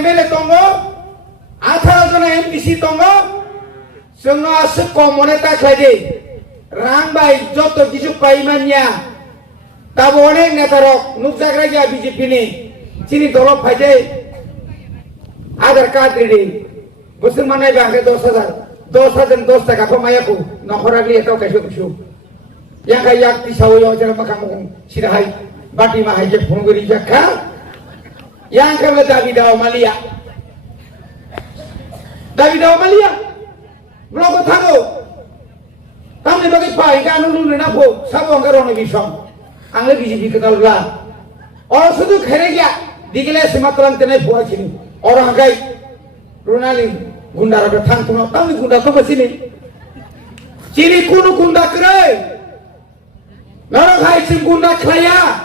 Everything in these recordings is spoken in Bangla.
MLA tongo, 18 jona MPC tongo, जोंनो आसो कमने ताख्लायदि रां बाय जत किछु पाइमानिया दाबो अनेक नेतारक नुकजाग्रा गया बीजेपी नि चिनि दलक फायदे आधार कार्ड रेडी बोसोर मानाय बांगे 10,000 10 टाका को मायाखौ नखराग्लि एताव कायसो कुसु याखा याक तिसाव यो जरा माखामु सिराहाय बाटी माहाय जे फुंगरि जाखा Yakha दाबिदाव Mallya Blog tango, kami bagi pai kan ulu na po, sabo ang karon ngisong, ang lagi si kita ulah. Orang sudu kere gya, dikile sematalan tenai buat sini. Orang kay Ronalin gunda raga thang tuno, kami gunda to sini. Sini kuno gunda kere, orang kay sim gunda klaya,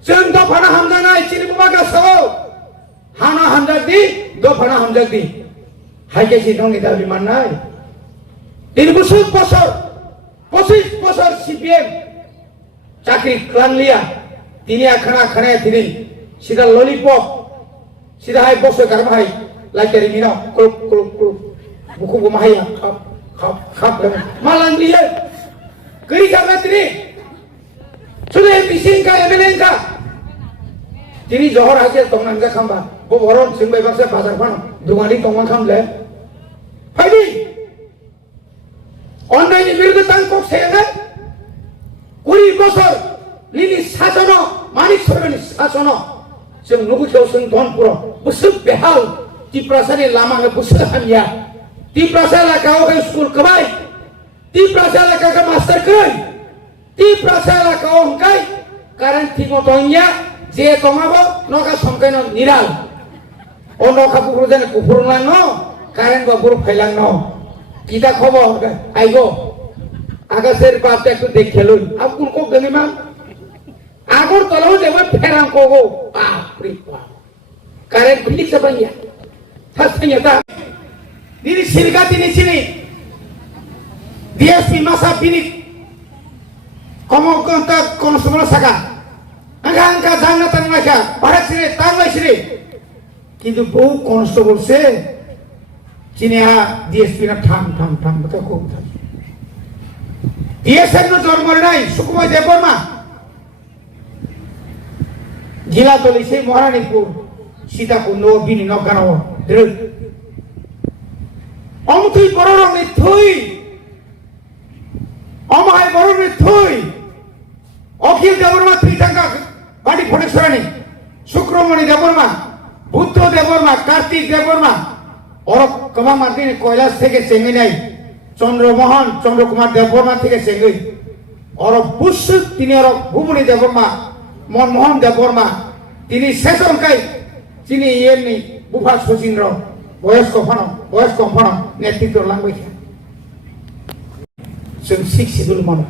sim do phana hamza nai sini bumaga sabo, hana hamza di, do phana hamza di. Hai kasi dong kita di mana? Ini busuk pasar CPM, cakri klan liya, tini akhana tini, sida lollipop, sida hai bosok karma hai, like dari mina, klub, buku bumahaya, kap, malang liya, kiri kami tini, sudah bising ka, MLA ka, tini johor aja tongan ka kamba, boron sing bebas pasar pan, dungani tongan kamle. Haidi, online biru tangkok sehat, kuri bosor, lili sasono, manik sorban sasono, sem nugu jauh don puro, busuk behal, di prasani lama nge busuk hanya, di prasala kau ke school kebai, di prasala kau ke master kebai, di prasala kau hongkai, karena tingotonya, je tongabo, noka songkai no niral, ono kapuru jane kupuru no. Karen gua buruk hilang no, kita khobor, ayo, আকাশের বাপটা একটু দেখেলুন আপনি কোক জানি মা আগর তলাও যেমন ফেরাম কোগো বাপরে বাপ current ফিলিক সাবাইয়া থাসanya ta diri sirga tini sini DSP masa binik komo konta kono semua saka angka jangan tan mereka barat sini tanglai sini কিন্তু বহু কনস্টেবল সে চিনে ডিএসপি না ঠাম ঠাম ঠাম কথা খুব থাকে ডিএসএন নো জন্ম নাই সুকুমার দেববর্মা জেলা তলি সেই মহারানীপুর সীতাকুণ্ড বিনি নগানো দ্রুত অমতুই বড় রঙে থুই অমায় বড় রঙে থুই অখিল দেববর্মা ত্রিটাঙ্গা বাড়ি ফটেশ্বরানী শুক্রমণি দেববর্মা বুদ্ধ দেববর্মা কার্তিক দেববর্মা ওর কমা মার্দিন কৈলাস থেকে চেঙ্গি নাই চন্দ্রমোহন চন্দ্রকুমার দেববর্মা থেকে চেঙ্গি ওর বুস তিনি ওর ভুবনী দেববর্মা মনমোহন দেববর্মা তিনি শেষ অঙ্কাই তিনি এমনি বুফা শচীন্দ্র বয়স্ক ফন নেতৃত্ব লাঙ্গইছে जों सिख सिदुल मानो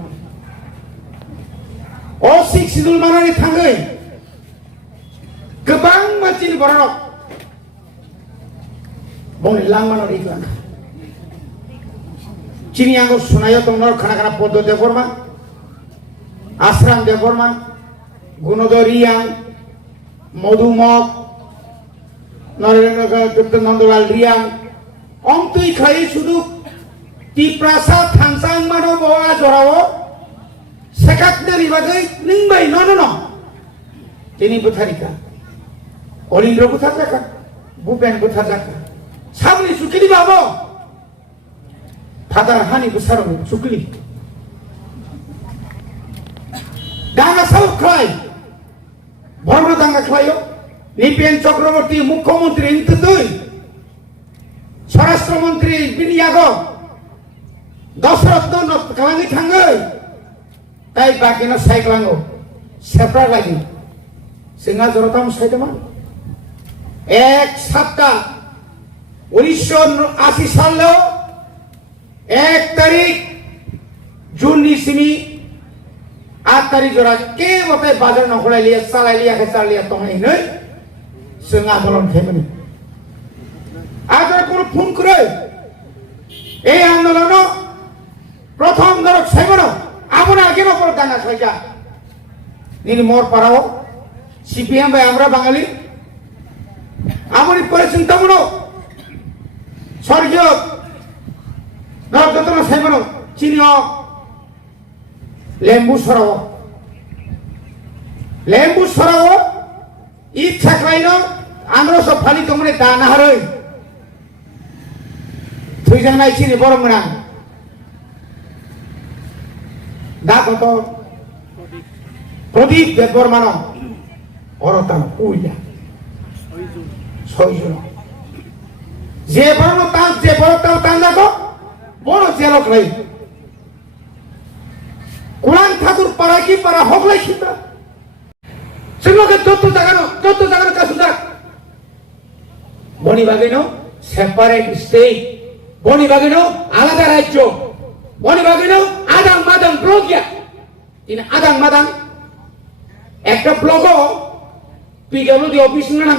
अ सिख सिदुल मानानै थाङै गोबां मानसिनि बर'नाव बंनि लांमानो रिगलांखा चिनि आंगो सुनायो दङ खाना पद्म देबबर्मा आश्राम देबबर्मा गुणोदय रियां मधुमक नरेन्द्र नंदलाल रियां অন্তই খাই শুধু টিপ্রাসা থানসাং মানো বয়া জরাও সেকাকদারি বাগৈ নিংবাই ন তিনি বুথারিকা অলিন্দ্র বুথার জাকা ভূপেন বুথার জাকা সামনে সুকিলি বাবো ফাদার হানি বুসারো সুকিলি দাঙ্গা সাউ খাই বর্ণ দাঙ্গা খাইও নিপেন চক্রবর্তী মুখ্যমন্ত্রী ইন্তু দুই স্বরাষ্ট্রমন্ত্রী বিনিয়োগ দশরত্ন কালাঙ্গি থাঙ্গৈ তাই বাকিনো সাইক্লাঙ্গো সেপ্রা লাগি সিংহা জরতাম সাইতমা এক সপ্তাহ 1980 সালেও 1 তারিখ জুন নিসিমি 8 তারিখ জরা কে বতে বাজার নখলাই লিয়া সালাই লিয়া খেসার লিয়া তমাই নই সিংহা আন্দোলন থেমনি আজর কোন ফোন করে এই আন্দোলন প্রথম দরক সাইবন আমরা আগে নকর দানা সাইজা নিনি মোর পারাও সিপিএম ভাই আমরা বাঙালি আমরি পরিচিন্তা মনো স্বর্গীয় নররত্ন সাইবন চিনিও লেম্বু সরাও ইচ্ছা ক্লাইন আমরা সব ফালি তোমরে দানা হারই থুইজাং নাই চিনি বড় মনা দাকত প্রদীপ দেববর্মান অরতান উইয়া 6 জন যে বড় তান দাও বড় জেলক লাই কুরআন ঠাকুর পাড়া কি পাড়া হগলাই খিতা সেগুলোকে যত জায়গানো কাসুদা বনি বাগেনো সেপারেট স্টেট বনি বাগেনো আলাদা রাজ্য বনি বাগেনো আদাং মাদাং ব্লকিয়া তিনি আদাং মাদাং একটা ব্লক পিডব্লিউডি অফিস না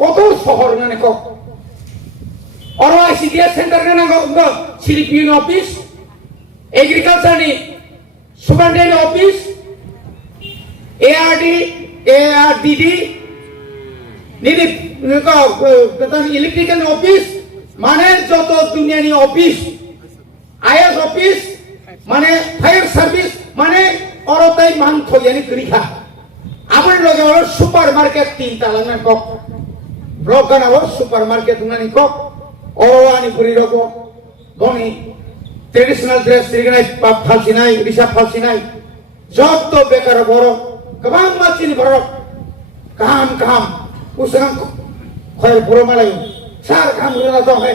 কত শহর না কক और आईसीडीएस सेंटर ने ना सीडीपीओ ऑफिस एग्रीकल्चर ने सुपरिटेंडेंट ऑफिस एआरडीडी निधि का इलेक्ट्रिकल ऑफिस माने जो तो दुनिया नी ऑफिस आईएएस ऑफिस माने फायर सर्विस माने और तय मान थो यानी करिखा आपण लोग और सुपरमार्केट 3 ताला को ब्लॉक का वो सुपरमार्केट ना नी को ओवानी पुरी रोको बनी ट्रेडिशनल ड्रेस सिरगनाय फालसिनाय रिसा फालसिनाय जब तो बेकार बरो गोबां मानसिनि बरो काम उसगां खय बरो मालाय सार काम रोना दं हे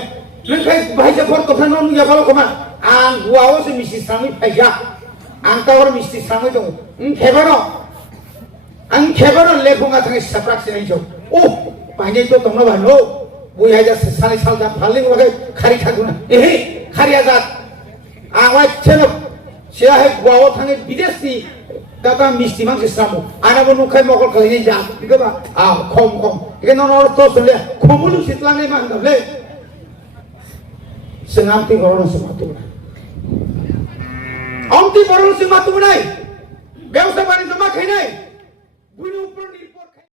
नोंखाय बाहायजा फर कथा नन याबाल खोमा आं गुआव से मिसि सामै फायजा आं टावर मिसि सामै दं आं खेबारो लेफुङा थाङै साप्राक्सिनाय जौ ओ बाहायनाय तो दंना बानो बयहा जा सानै साल दा फालिं बागै खारि थागुना एहे खारिया जा awai cenok sia he gua thange bidesi kata misti mang samu ana bonu khai mokol kali ja ike ba khom ike non orto sele khomulu sitlang ne man dale sengamti goron sematu amti goron sematu nai ব্যবসা বাণিজ্য মা খাই নাই বুঝে উপর